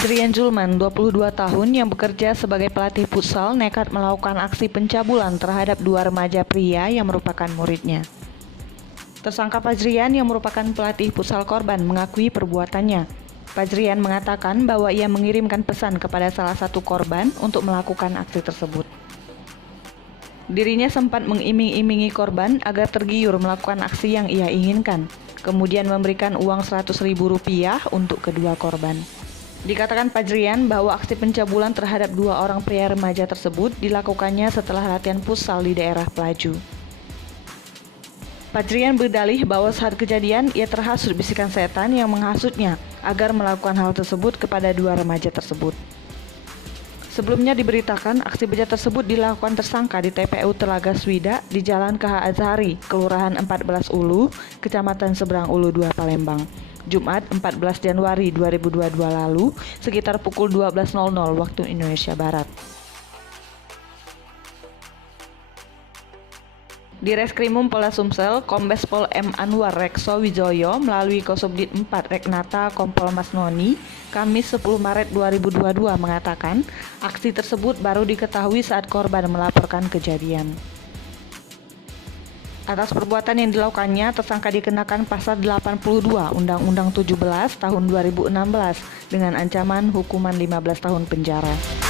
Fajrian Zulman, 22 tahun, yang bekerja sebagai pelatih futsal nekat melakukan aksi pencabulan terhadap dua remaja pria yang merupakan muridnya. Tersangka Fajrian yang merupakan pelatih futsal korban mengakui perbuatannya. Fajrian mengatakan bahwa ia mengirimkan pesan kepada salah satu korban untuk melakukan aksi tersebut. Dirinya sempat mengiming-imingi korban agar tergiur melakukan aksi yang ia inginkan, kemudian memberikan uang Rp100.000 untuk kedua korban. Dikatakan Fajrian bahwa aksi pencabulan terhadap dua orang pria remaja tersebut dilakukannya setelah latihan futsal di daerah Pelaju. Fajrian berdalih bahwa saat kejadian ia terhasut bisikan setan yang menghasutnya agar melakukan hal tersebut kepada dua remaja tersebut. Sebelumnya diberitakan aksi bejat tersebut dilakukan tersangka di TPU Telaga Swida di Jalan KH Azhari, Kelurahan 14 Ulu, Kecamatan Seberang Ulu 2 Palembang, Jumat 14 Januari 2022 lalu, sekitar pukul 12.00 waktu Indonesia Barat. Di Reskrimum Polda Sumsel, Kombes Pol M. Anwar Rekso Wijoyo melalui Kosubdit 4 Reknata Kompol Mas Noni, Kamis 10 Maret 2022 mengatakan, aksi tersebut baru diketahui saat korban melaporkan kejadian. Atas perbuatan yang dilakukannya, tersangka dikenakan pasal 82 Undang-Undang 17 tahun 2016 dengan ancaman hukuman 15 tahun penjara.